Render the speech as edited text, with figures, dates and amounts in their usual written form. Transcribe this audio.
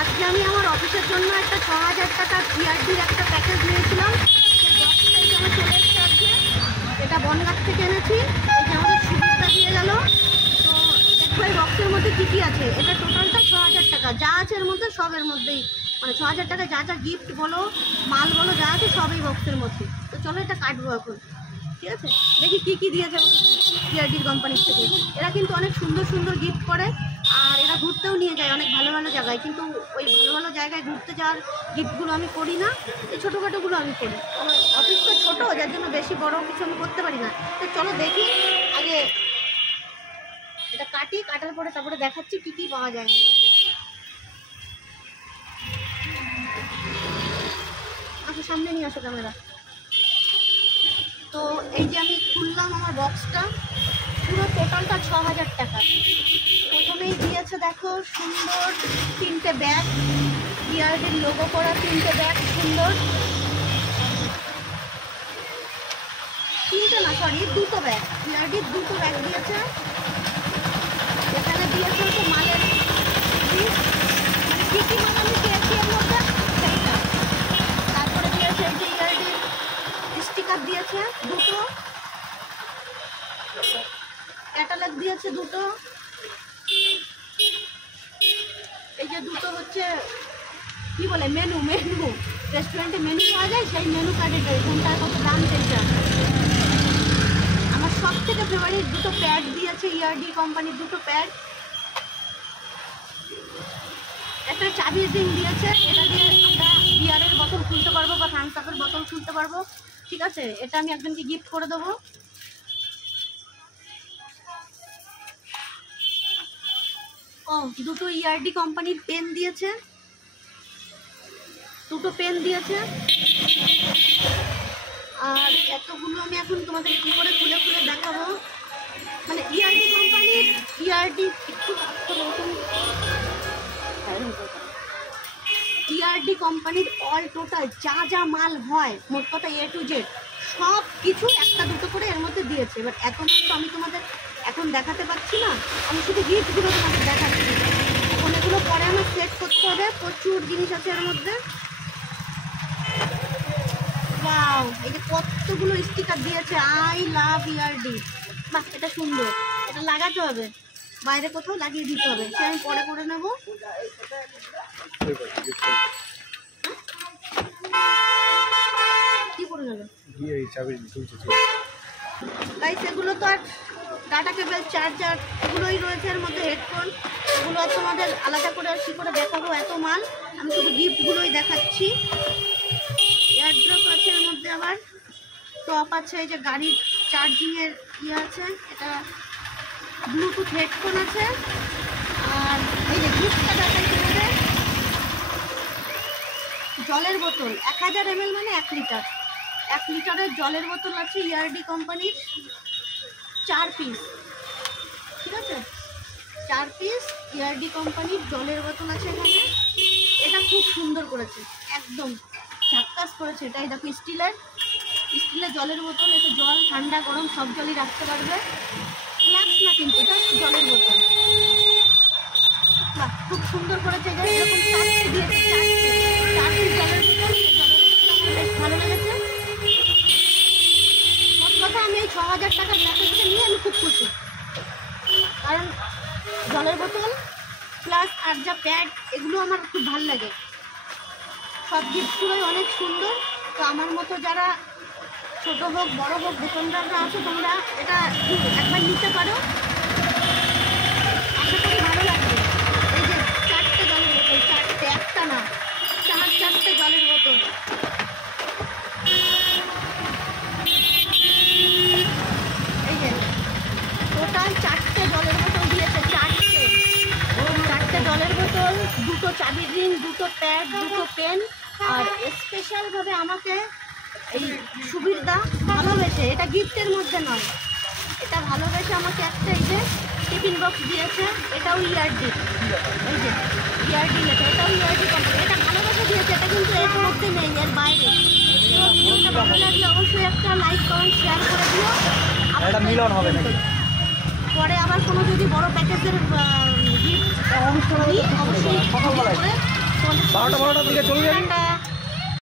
আজকে আমি আমার অফিসের জন্য একটা ৬০০০ টাকার জিআরডির একটা প্যাকেজ নিয়েছিলাম। সেই বক্সটা এই যে আমার চলে এসছে আজকে। এটা বনগাঁ থেকে এনেছি। এই যে আমাদের সুবিধা দিয়ে গেল। তো দেখো এই বক্সের মধ্যে কী কী আছে। এটা টোটালটা ৬০০০ টাকা। যা আছে এর মধ্যে সব এর মধ্যেই, মানে ৬০০০ টাকা যা যা গিফট বলো মাল বলো যা আছে সব এই বক্সের মধ্যে। তো চলো এটা কাটবো এখন, ঠিক আছে? দেখি কী কী দিয়েছে জিআরডির কোম্পানির থেকে। এরা কিন্তু অনেক সুন্দর সুন্দর গিফট করে, আর এরা ঘুরতেও নিয়ে যায় অনেক ভালো ভালো জায়গায়। কিন্তু ওই ভালো ভালো জায়গায় ঘুরতে যাওয়ার গিফটগুলো আমি করি না, এই ছোটোখাটোগুলো আমি করি। আমার অফিস তো ছোটো, যার জন্য বেশি বড় কিছু আমি করতে পারি না। তো চলো দেখি আগে এটা কাটি, কাটার পরে তারপরে দেখাচ্ছি কী কী পাওয়া যায়। আসো সামনে নিয়ে আসো ক্যামেরা। তো এই যে আমি খুললাম আমার বক্সটা, পুরো টোটালটা ৬০০০ টাকা। প্রথমেই দিয়েছে দেখো সুন্দর 3টে ব্যাগ, জিআরডির লোগো করা 3টে ব্যাগ, সুন্দর 3টে না সরি 2টো ব্যাগ, জিআরডির 2টো ব্যাগ দিয়েছে। এখানে দিয়েছে হচ্ছে মালের লিস্ট, মানে কী কী মাল আমি পেয়েছি এর মধ্যে সেইটা। তারপরে দিয়েছে এই যে জিআরডির স্টিকার দিয়েছে 2টো, ক্যাটালগ দিয়েছে 2টো, এই যে 2টো হচ্ছে কি বলে মেনু রেস্টুরেন্টে মেনু পাওয়া যায়, সেই মেনু কার্ডে কোনটার কত দাম সেইটা। আমার সব থেকে ফেভারিট 2টো প্যাড দিয়েছে, ইআরডি কোম্পানির 2টো প্যাড। একটা চাবির রিং দিয়েছে, এটা দিয়ে আমরা বিয়ারের বোতল খুলতে পারবো বা থামস আপের বোতল খুলতে পারবো, ঠিক আছে? এটা আমি একজনকে গিফট করে দেবো। ও 2টো ইআরডি কোম্পানির পেন দিয়েছে, 2টো পেন দিয়েছে। আর এতগুলো আমি এখন তোমাদের কী করে খুলে খুলে দেখাবো। মানে ইআরডি কোম্পানির ইআরডি কোম্পানির অল টোটাল যা যা মাল হয়, মোট কথা A to Z সব কিছু একটা দুটো করে এর মধ্যে দিয়েছে। এবার এখন তো আমি তোমাদের এখন দেখাতে পারছি না, আমি শুধু গিফটগুলো তোমাদের দেখাচ্ছি। এখন এগুলো পরে আমার সেট করতে হবে, প্রচুর জিনিস আছে এর মধ্যে। ওয়াও, এই যে কতগুলো স্টিকার দিয়েছে, আই লাভ ইআরডি। বাহ, এটা সুন্দর, এটা লাগাতে হবে, বাইরে কোথাও লাগিয়ে দিতে হবে, সে আমি পরে করে নেব। কি করে নেবে গাইস? এগুলো তো আর ডাটা কেবল, চার্জার এগুলোই রয়েছে এর মধ্যে, হেডফোন এগুলো আর তোমাদের আলাদা করে আর কি করে দেখাবো, এত মাল। আমি শুধু গিফটগুলোই দেখাচ্ছি। এয়ারড্রপ আছে এর মধ্যে, আবার টপ আছে, এই যে গাড়ির চার্জিংয়ের ইয়ে আছে, এটা ব্লুটুথ হেডফোন আছে। আর এই যে গিফটটা দেখাচ্ছি তোমাদের, জলের বোতল 1000 ml মানে 1 লিটার, 1 লিটারের জলের বোতল আছে ইআরডি কোম্পানির 4 পিস, ঠিক আছে? 4 পিস ইআরডি কোম্পানির জলের বোতল আছে এখানে। এটা খুব সুন্দর করেছে, একদম ঝাক্কাস করেছে। এটাই দেখো স্টিলের জলের বোতল, এতে জল ঠান্ডা গরম সব জলই রাখতে পারবে। ফ্ল্যাক্স না কিন্তু, এটা জলের বোতল। বাহ, খুব সুন্দর করেছে। এটা এরকম 4টে দিয়েছে, 4টে জলের বোতল। এই জলের বোতলটা আমার বেশ ভালো লেগেছে। মোট কথা আমি এই ৬০০০ টাকার প্যাকেজটা নিয়ে আমি খুব খুশি, কারণ জলের বোতল প্লাস আর যা প্যাড এগুলো আমার খুব ভালো লাগে। সব গিফটগুলোই অনেক সুন্দর। তো আমার মতো যারা ছোটো হোক বড় হোক দোকানদাররা আছো, তোমরা এটা একবার নিতে পারো, আশা করি ভালো লাগবে। এই যে 4টে জলের বোতল, 4টে, একটা না 4টে জলের বোতল। এই যে টোটাল 4টে জলের বোতল দিয়েছে, 4টে জলের বোতল, 2টো চাবির রিং, 2টো প্যাড, 2টো পেন। আর স্পেশালভাবে আমাকে এই সুবিধা ভালোবেসে, এটা গিফটের মধ্যে নয়, এটা ভালোবেসে আমাকে একটা এই যে টিফিন বক্স দিয়েছে, এটাও ইআরডি, এই যে ইআরডি লেখা, এটাও ইআরডি কোম্পানি। এটা ভালোবেসে দিয়েছে, এটা কিন্তু এর মধ্যে নেই, এর বাইরে। তো ভিডিওটা ভালো লাগলে অবশ্যই একটা লাইক কমেন্ট শেয়ার করে দিও। মিলন হবে নাকি পরে আবার কোনো যদি বড় প্যাকেজের গিফট অবশ্যই 11টা 12টার দিকে চলে যাবে।